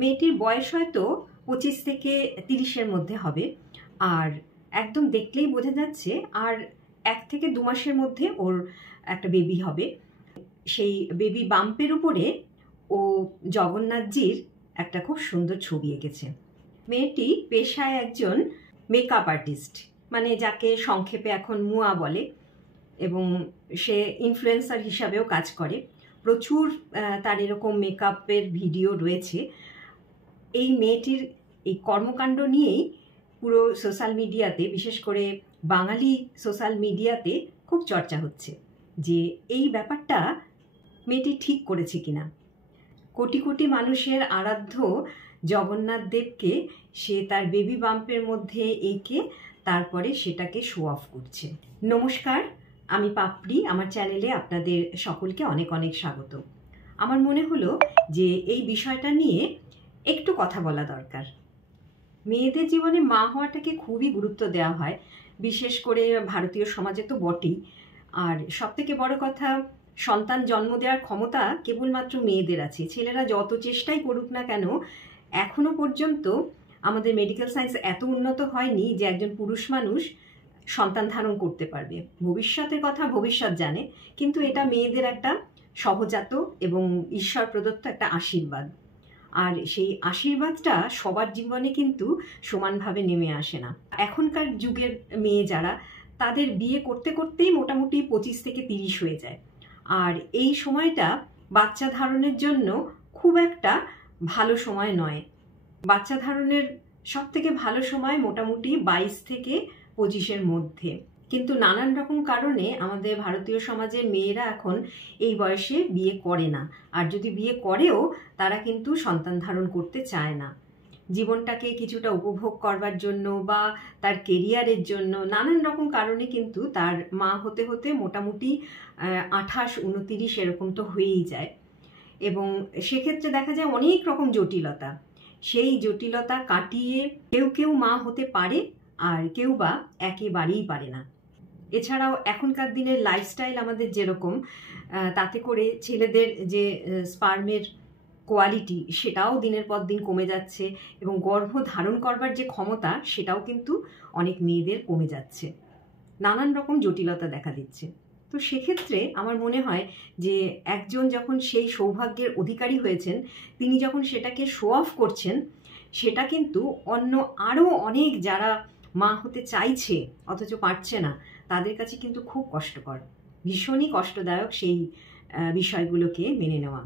মেয়েটির বয়স হয়তো 25 থেকে 30-এর মধ্যে হবে, আর একদম দেখলেই বোঝা যাচ্ছে আর 1 থেকে 2 মাসের মধ্যে ওর একটা বেবি হবে। সেই বেবি বাম্পের উপরে ও জগন্নাথজির একটা খুব সুন্দর ছবি এঁকেছে। মেয়েটি পেশায় একজন মেকআপ আর্টিস্ট, মানে যাকে সংক্ষেপে এখন মুয়া বলে, এবং সে ইনফ্লুয়েন্সার হিসাবেও কাজ করে। প্রচুর তার এরকম মেকআপের ভিডিও রয়েছে। এই মেয়েটির এই কর্মকাণ্ড নিয়েই পুরো সোশ্যাল মিডিয়াতে, বিশেষ করে বাঙালি সোশ্যাল মিডিয়াতে খুব চর্চা হচ্ছে যে এই ব্যাপারটা মেয়েটি ঠিক করেছে কিনা। কোটি কোটি মানুষের আরাধ্য জগন্নাথ দেবকে সে তার বেবি বাম্পের মধ্যে এঁকে তারপরে সেটাকে শো অফ করছে। নমস্কার, আমি পাপড়ি। আমার চ্যানেলে আপনাদের সকলকে অনেক অনেক স্বাগত। আমার মনে হলো যে এই বিষয়টা নিয়ে একটু কথা বলা দরকার। মেয়েদের জীবনে মা হওয়াটাকে খুবই গুরুত্ব দেওয়া হয়, বিশেষ করে ভারতীয় সমাজে তো বটেই। আর সবথেকে বড় কথা, সন্তান জন্ম দেওয়ার ক্ষমতা কেবলমাত্র মেয়েদের আছে। ছেলেরা যত চেষ্টাই করুক না কেন, এখনো পর্যন্ত আমাদের মেডিকেল সায়েন্স এত উন্নত হয়নি যে একজন পুরুষ মানুষ সন্তান ধারণ করতে পারবে। ভবিষ্যতের কথা ভবিষ্যৎ জানে, কিন্তু এটা মেয়েদের একটা সহজাত এবং ঈশ্বর প্রদত্ত একটা আশীর্বাদ। আর সেই আশীর্বাদটা সবার জীবনে কিন্তু সমানভাবে নেমে আসে না। এখনকার যুগের মেয়ে যারা, তাদের বিয়ে করতে করতেই মোটামুটি 25 থেকে 30 হয়ে যায়। আর এই সময়টা বাচ্চা ধারণের জন্য খুব একটা ভালো সময় নয়। বাচ্চা ধারণের সব থেকে ভালো সময় মোটামুটি 22 থেকে 25-এর মধ্যে। কিন্তু নানান রকম কারণে আমাদের ভারতীয় সমাজে মেয়েরা এখন এই বয়সে বিয়ে করে না। আর যদি বিয়ে করেও তারা কিন্তু সন্তান ধারণ করতে চায় না। জীবনটাকে কিছুটা উপভোগ করবার জন্য বা তার কেরিয়ারের জন্য নানান রকম কারণে কিন্তু তার মা হতে হতে মোটামুটি 28-29 এরকম তো হয়েই যায়। এবং সেক্ষেত্রে দেখা যায় অনেক রকম জটিলতা। সেই জটিলতা কাটিয়ে কেউ কেউ মা হতে পারে, আর কেউ বা একেবারেই পারে না। এছাড়াও এখনকার দিনের লাইফস্টাইল আমাদের যেরকম, তাতে করে ছেলেদের যে স্পার্মের কোয়ালিটি সেটাও দিনের পর দিন কমে যাচ্ছে, এবং গর্ভ ধারণ করবার যে ক্ষমতা সেটাও কিন্তু অনেক মেয়েদের কমে যাচ্ছে। নানান রকম জটিলতা দেখা দিচ্ছে। তো সেক্ষেত্রে আমার মনে হয় যে একজন যখন সেই সৌভাগ্যের অধিকারী হয়েছেন, তিনি যখন সেটাকে শো অফ করছেন, সেটা কিন্তু অন্য আরও অনেক যারা মা হতে চাইছে অথচ পারছে না, তাদের কাছে কিন্তু খুব কষ্টকর, ভীষণই কষ্টদায়ক সেই বিষয়গুলোকে মেনে নেওয়া।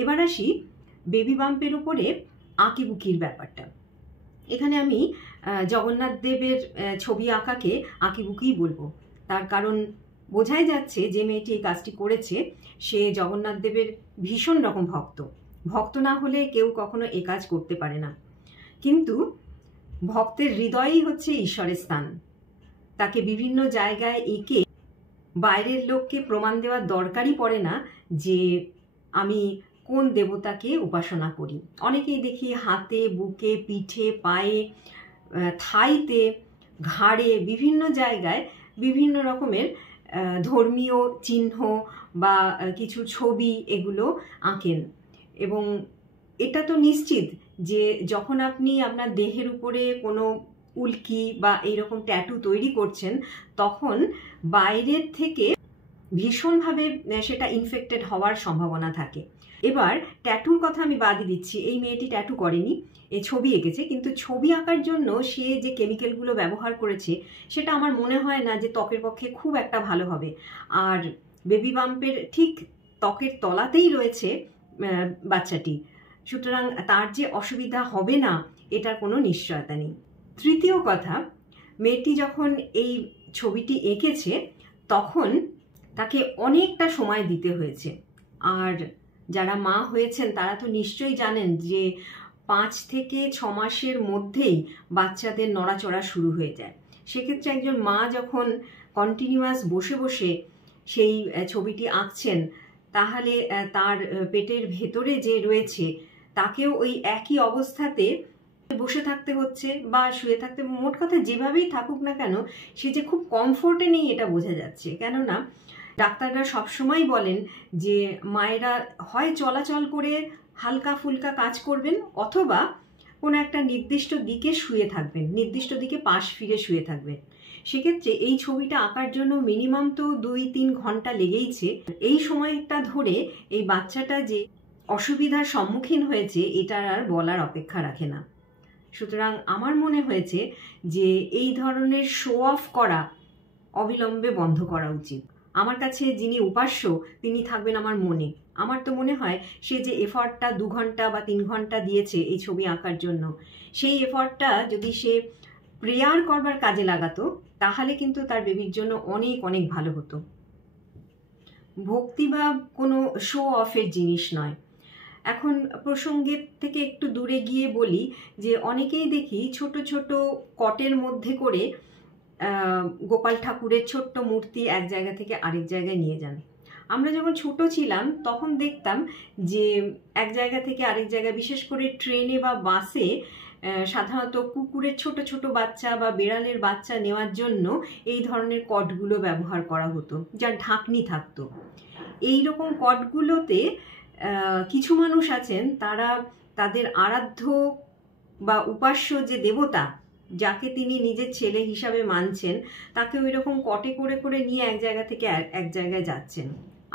এবার আসি বেবি বাম্পের উপরে আঁকিবুকির ব্যাপারটা। এখানে আমি জগন্নাথ দেবের ছবি আঁকাকে আঁকিবুকিই বলবো। তার কারণ বোঝাই যাচ্ছে যে মেয়েটি এই কাজটি করেছে সে জগন্নাথ দেবের ভীষণ রকম ভক্ত। ভক্ত না হলে কেউ কখনো এ কাজ করতে পারে না। কিন্তু ভক্তের হৃদয়েই হচ্ছে ঈশ্বরের স্থান। তাকে বিভিন্ন জায়গায় এঁকে বাইরের লোককে প্রমাণ দেওয়ার দরকারই পড়ে না যে আমি কোন দেবতাকে উপাসনা করি। অনেকেই দেখি হাতে, বুকে, পিঠে, পায়ে, থাইতে, ঘাড়ে, বিভিন্ন জায়গায় বিভিন্ন রকমের ধর্মীয় চিহ্ন বা কিছু ছবি এগুলো আঁকেন। এবং এটা তো নিশ্চিত যে যখন আপনি আপনার দেহের উপরে কোনো উল্কি বা এইরকম ট্যাটু তৈরি করছেন, তখন বাইরের থেকে ভীষণভাবে সেটা ইনফেক্টেড হওয়ার সম্ভাবনা থাকে। এবার ট্যাটুর কথা আমি বাদই দিচ্ছি, এই মেয়েটি ট্যাটু করেনি, এই ছবি এঁকেছে। কিন্তু ছবি আঁকার জন্য সে যে কেমিক্যালগুলো ব্যবহার করেছে সেটা আমার মনে হয় না যে ত্বকের পক্ষে খুব একটা ভালো হবে। আর বেবি বাম্পের ঠিক ত্বকের তলাতেই রয়েছে বাচ্চাটি, সুতরাং তার যে অসুবিধা হবে না এটার কোনো নিশ্চয়তা নেই। তৃতীয় কথা, মেয়েটি যখন এই ছবিটি এঁকেছে তখন তাকে অনেকটা সময় দিতে হয়েছে। আর যারা মা হয়েছেন তারা তো নিশ্চয়ই জানেন যে 5 থেকে 6 মাসের মধ্যেই বাচ্চাদের নড়াচড়া শুরু হয়ে যায়। সেক্ষেত্রে একজন মা যখন কন্টিনিউয়াস বসে বসে সেই ছবিটি আঁকছেন, তাহলে তার পেটের ভেতরে যে রয়েছে তাকেও ওই একই অবস্থাতে বসে থাকতে হচ্ছে বা শুয়ে থাকতে, মোট কথা যেভাবেই থাকুক না কেন সে যে খুব কমফোর্টে নেই এটা বোঝা যাচ্ছে। কেননা ডাক্তাররা সবসময় বলেন যে মায়েরা হয় চলাচল করে হালকা ফুলকা কাজ করবেন, অথবা কোনো একটা নির্দিষ্ট দিকে শুয়ে থাকবেন, নির্দিষ্ট দিকে পাশ ফিরে শুয়ে থাকবেন। সেক্ষেত্রে এই ছবিটা আঁকার জন্য মিনিমাম তো 2-3 ঘন্টা লেগেইছে। এই সময়টা ধরে এই বাচ্চাটা যে অসুবিধার সম্মুখীন হয়েছে এটার আর বলার অপেক্ষা রাখে না। সুতরাং আমার মনে হয়েছে যে এই ধরনের শো অফ করা অবিলম্বে বন্ধ করা উচিত। আমার কাছে যিনি উপাস্য তিনি থাকবেন আমার মনে। আমার তো মনে হয় সে যে এফর্টটা 2 ঘন্টা বা 3 ঘন্টা দিয়েছে এই ছবি আঁকার জন্য, সেই এফর্টটা যদি সে প্রেয়ার করবার কাজে লাগাতো তাহলে কিন্তু তার বেবির জন্য অনেক অনেক ভালো হতো। ভক্তিভাব কোনো শো অফের জিনিস নয়। এখন প্রসঙ্গের থেকে একটু দূরে গিয়ে বলি যে অনেকেই দেখি ছোট ছোট কটের মধ্যে করে গোপাল ঠাকুরের ছোট্ট মূর্তি এক জায়গা থেকে আরেক জায়গায় নিয়ে যান। আমরা যখন ছোট ছিলাম তখন দেখতাম যে এক জায়গা থেকে আরেক জায়গায়, বিশেষ করে ট্রেনে বা বাসে, সাধারণত কুকুরের ছোট ছোট বাচ্চা বা বেড়ালের বাচ্চা নেওয়ার জন্য এই ধরনের কটগুলো ব্যবহার করা হতো, যার ঢাকনি থাকতো। এই রকম কটগুলোতে কিছু মানুষ আছেন তারা তাদের আরাধ্য বা উপাস্য যে দেবতা, যাকে তিনি নিজের ছেলে হিসাবে মানছেন, তাকে ওই রকম কটে করে করে নিয়ে এক জায়গা থেকে এক জায়গায় যাচ্ছেন।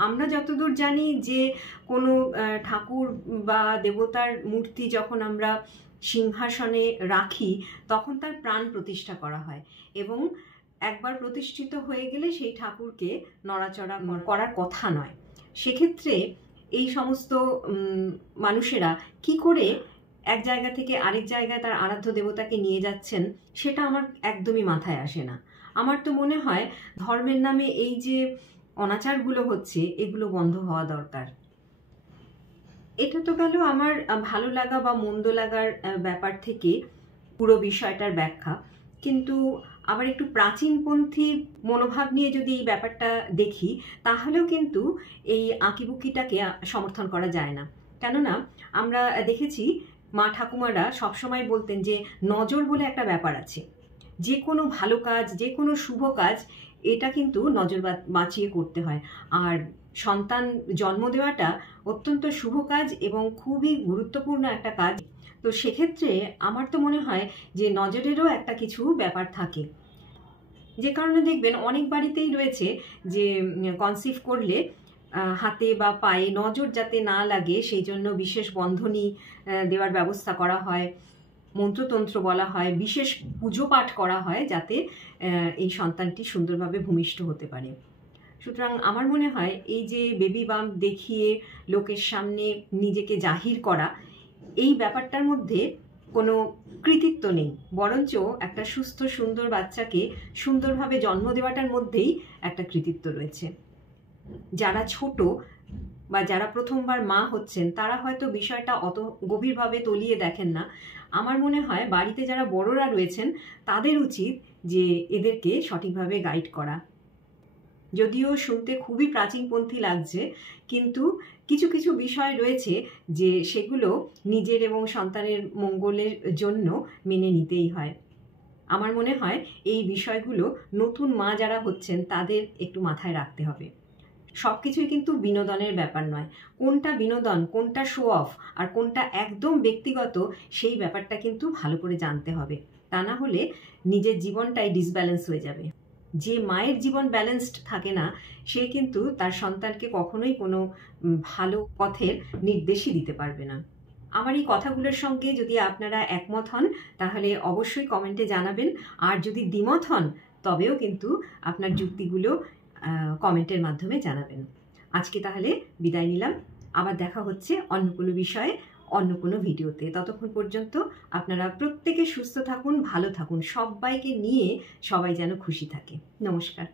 আমরা যতদূর জানি যে কোনো ঠাকুর বা দেবতার মূর্তি যখন আমরা সিংহাসনে রাখি তখন তার প্রাণ প্রতিষ্ঠা করা হয়, এবং একবার প্রতিষ্ঠিত হয়ে গেলে সেই ঠাকুরকে নড়াচড়া করার কথা নয়। সেক্ষেত্রে এই সমস্ত মানুষেরা কি করে এক জায়গা থেকে আরেক জায়গায় তার আরাধ্য দেবতাকে নিয়ে যাচ্ছেন সেটা আমার একদমই মাথায় আসে না। আমার তো মনে হয় ধর্মের নামে এই যে অনাচারগুলো হচ্ছে এগুলো বন্ধ হওয়া দরকার। এটা তো গেল আমার ভালো লাগা বা মন্দ লাগার ব্যাপার থেকে পুরো বিষয়টার ব্যাখ্যা। কিন্তু আবার একটু প্রাচীনপন্থী মনোভাব নিয়ে যদি এই ব্যাপারটা দেখি তাহলেও কিন্তু এই আঁকিবুকিটাকে সমর্থন করা যায় না। কেননা আমরা দেখেছি মা ঠাকুমারা সবসময় বলতেন যে নজর বলে একটা ব্যাপার আছে। যে কোনো ভালো কাজ, যে কোনো শুভ কাজ, এটা কিন্তু নজর বাঁচিয়ে করতে হয়। আর সন্তান জন্ম দেওয়াটা অত্যন্ত শুভ কাজ এবং খুবই গুরুত্বপূর্ণ একটা কাজ। তো সেক্ষেত্রে আমার তো মনে হয় যে নজরেরও একটা কিছু ব্যাপার থাকে, যে কারণে দেখবেন অনেক বাড়িতেই রয়েছে যে কনসিভ করলে হাতে বা পায়ে নজর যাতে না লাগে সেই জন্য বিশেষ বন্ধনী দেওয়ার ব্যবস্থা করা হয়, মন্ত্রতন্ত্র বলা হয়, বিশেষ পুজো পাঠ করা হয় যাতে এই সন্তানটি সুন্দরভাবে ভূমিষ্ঠ হতে পারে। সুতরাং আমার মনে হয় এই যে বেবি বাম্প দেখিয়ে লোকের সামনে নিজেকে জাহির করা, এই ব্যাপারটার মধ্যে কোনো কৃতিত্ব নেই, বরঞ্চ একটা সুস্থ সুন্দর বাচ্চাকে সুন্দরভাবে জন্ম দেওয়াটার মধ্যেই একটা কৃতিত্ব রয়েছে। যারা ছোট বা যারা প্রথমবার মা হচ্ছেন তারা হয়তো বিষয়টা অত গভীরভাবে তলিয়ে দেখেন না। আমার মনে হয় বাড়িতে যারা বড়রা রয়েছেন তাদের উচিত যে এদেরকে সঠিকভাবে গাইড করা। যদিও শুনতে খুবই প্রাচীনপন্থী লাগছে, কিন্তু কিছু কিছু বিষয় রয়েছে যে সেগুলো নিজের এবং সন্তানের মঙ্গলের জন্য মেনে নিতেই হয়। আমার মনে হয় এই বিষয়গুলো নতুন মা যারা হচ্ছেন তাদের একটু মাথায় রাখতে হবে। সব কিছুই কিন্তু বিনোদনের ব্যাপার নয়। কোনটা বিনোদন, কোনটা শো অফ, আর কোনটা একদম ব্যক্তিগত, সেই ব্যাপারটা কিন্তু ভালো করে জানতে হবে। তা না হলে নিজের জীবনটাই ডিসব্যালেন্স হয়ে যাবে। যে মায়ের জীবন ব্যালেন্সড থাকে না সে কিন্তু তার সন্তানকে কখনোই কোনো ভালো পথের নির্দেশই দিতে পারবে না। আমার এই কথাগুলোর সঙ্গে যদি আপনারা একমত হন তাহলে অবশ্যই কমেন্টে জানাবেন, আর যদি দ্বিমত হন তবেও কিন্তু আপনার যুক্তিগুলো কমেন্টের মাধ্যমে জানাবেন। আজকে তাহলে বিদায় নিলাম, আবার দেখা হচ্ছে অন্য কোনো বিষয়ে অন্য কোনো ভিডিওতে। ততক্ষণ পর্যন্ত আপনারা প্রত্যেকে সুস্থ থাকুন, ভালো থাকুন, সবাইকে নিয়ে সবাই যেন খুশি থাকে। নমস্কার।